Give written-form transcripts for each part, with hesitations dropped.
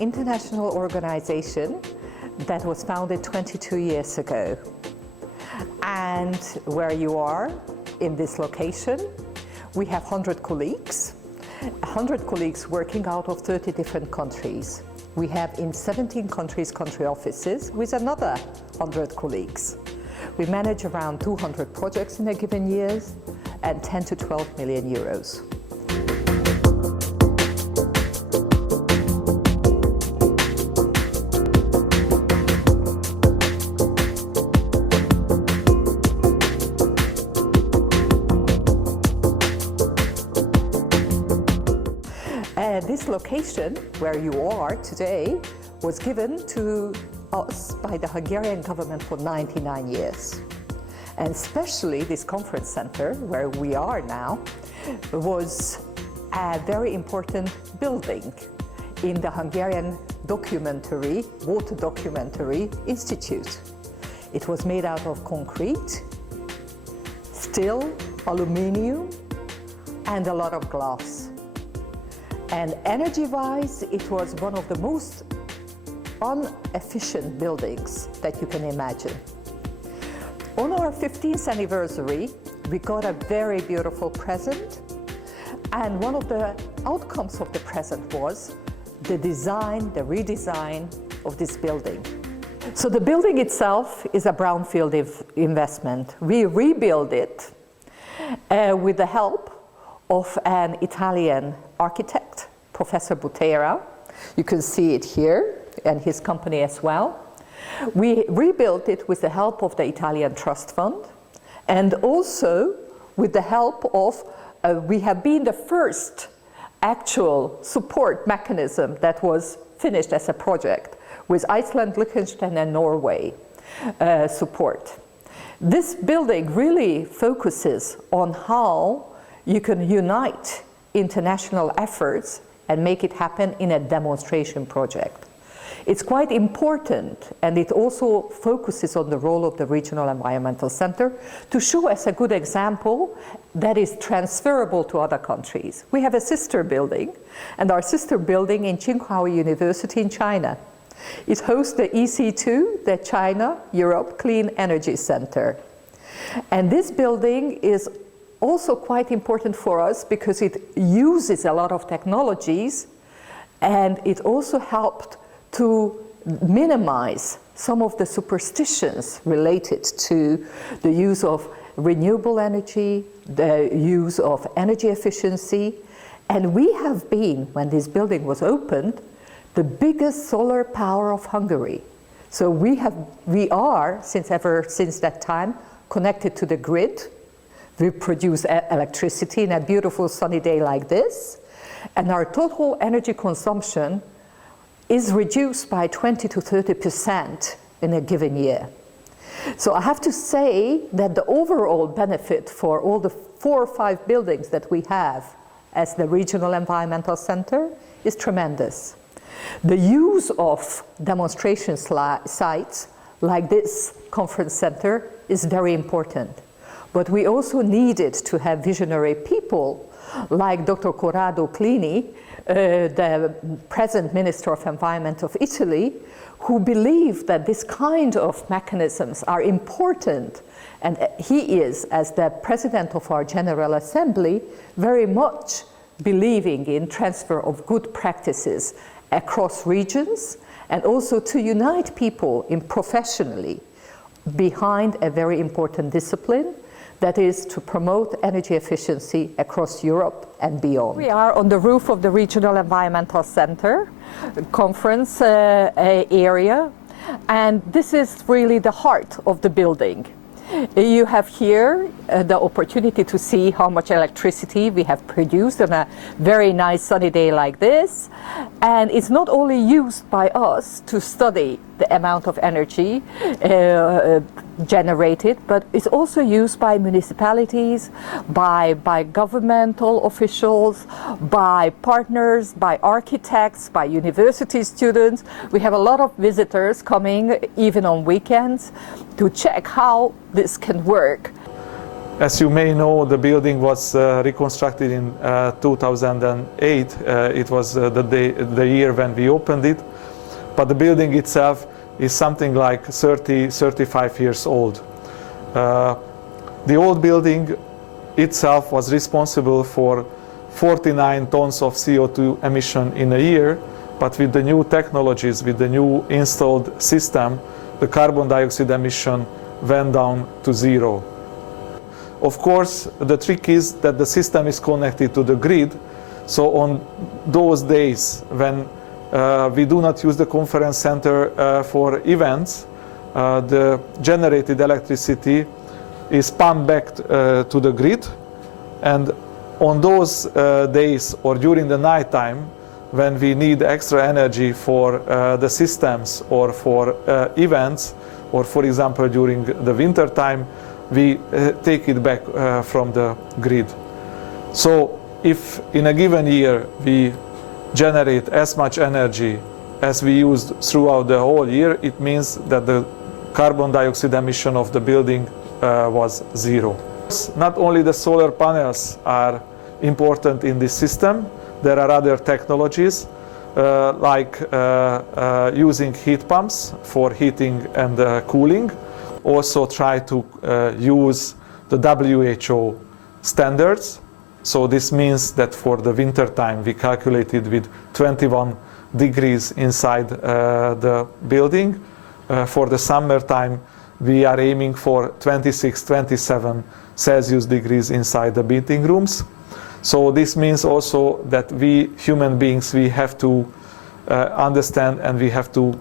international organization that was founded 22 years ago. And where you are, in this location, we have 100 colleagues. 100 colleagues working out of 30 different countries. We have in 17 countries country offices with another 100 colleagues. We manage around 200 projects in a given year and 10 to 12 million euros. This location, where you are today, was given to us by the Hungarian government for 99 years. And especially this conference center, where we are now, was a very important building in the Hungarian Water Documentary Institute. It was made out of concrete, steel, aluminium, and a lot of glass. And energy-wise, it was one of the most inefficient buildings that you can imagine. On our 15th anniversary, we got a very beautiful present, and one of the outcomes of the present was the redesign of this building. So the building itself is a brownfield investment. We rebuilt it with the help of an Italian architect, Professor Butera. You can see it here, and his company as well. We rebuilt it with the help of the Italian Trust Fund, and also with the help of, we have been the first actual support mechanism that was finished as a project with Iceland, Liechtenstein, and Norway support. This building really focuses on how you can unite international efforts and make it happen in a demonstration project. It's quite important, and it also focuses on the role of the Regional Environmental Center to show us a good example that is transferable to other countries. We have a sister building, and our sister building in Tsinghua University in China. It hosts the EC2, the China-Europe Clean Energy Center. And this building is also quite important for us because it uses a lot of technologies, and it also helped to minimize some of the superstitions related to the use of renewable energy, the use of energy efficiency. And we have been, when this building was opened, the biggest solar power of Hungary. So we are, since that time, connected to the grid. We produce electricity in a beautiful sunny day like this, and our total energy consumption is reduced by 20 to 30% in a given year. So I have to say that the overall benefit for all the 4 or 5 buildings that we have as the Regional Environmental Center is tremendous. The use of demonstration sites like this conference center is very important. But we also needed to have visionary people like Dr. Corrado Clini, the present Minister of Environment of Italy, who believe that this kind of mechanisms are important. And he is, as the President of our General Assembly, very much believing in transfer of good practices across regions, and also to unite people professionally behind a very important discipline, that is to promote energy efficiency across Europe and beyond. We are on the roof of the Regional Environmental Center conference area, and this is really the heart of the building. You have here the opportunity to see how much electricity we have produced on a very nice sunny day like this. And it's not only used by us to study the amount of energy generated, but it's also used by municipalities, by governmental officials, by partners, by architects, by university students. We have a lot of visitors coming even on weekends to check how this can work. As you may know, the building was reconstructed in 2008. It was the year when we opened it. But the building itself is something like 35 years old. The old building itself was responsible for 49 tons of CO2 emission in a year, but with the new technologies, with the new installed system, the carbon dioxide emission went down to 0. Of course, the trick is that the system is connected to the grid, so on those days when we do not use the conference center for events, the generated electricity is pumped back to the grid, and on those days or during the night time when we need extra energy for the systems or for events, or for example during the winter time, we take it back from the grid. So if in a given year we generate as much energy as we used throughout the whole year, it means that the carbon dioxide emission of the building was 0. Not only the solar panels are important in this system, there are other technologies like using heat pumps for heating and cooling. Also try to use the WHO standards. So this means that for the winter time we calculated with 21 degrees inside the building. For the summer time we are aiming for 26-27 Celsius degrees inside the meeting rooms. So this means also that we human beings, we have to understand and we have to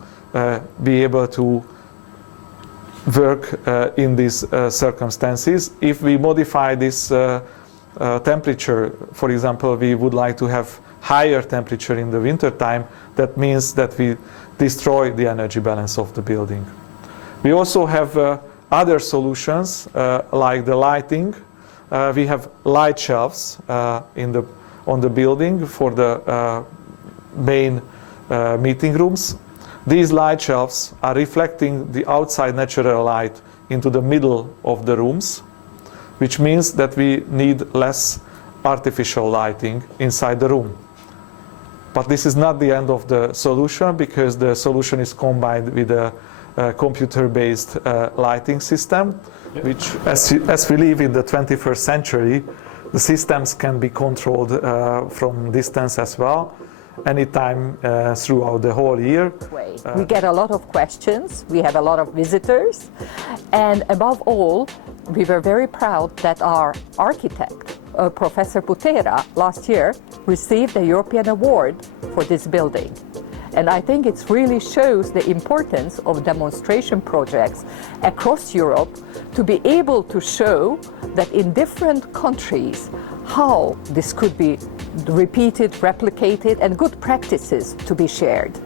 be able to work in these circumstances. If we modify this temperature, for example, we would like to have higher temperature in the winter time, that means that we destroy the energy balance of the building. We also have other solutions like the lighting. We have light shelves on the building for the main meeting rooms. These light shelves are reflecting the outside natural light into the middle of the rooms, which means that we need less artificial lighting inside the room. But this is not the end of the solution, because the solution is combined with a computer-based lighting system, which, as we live in the 21st century, the systems can be controlled from distance as well, anytime throughout the whole year. We get a lot of questions, we have a lot of visitors, and above all, we were very proud that our architect, Professor Butera, last year received a European award for this building. And I think it really shows the importance of demonstration projects across Europe to be able to show that in different countries how this could be repeated, replicated, and good practices to be shared.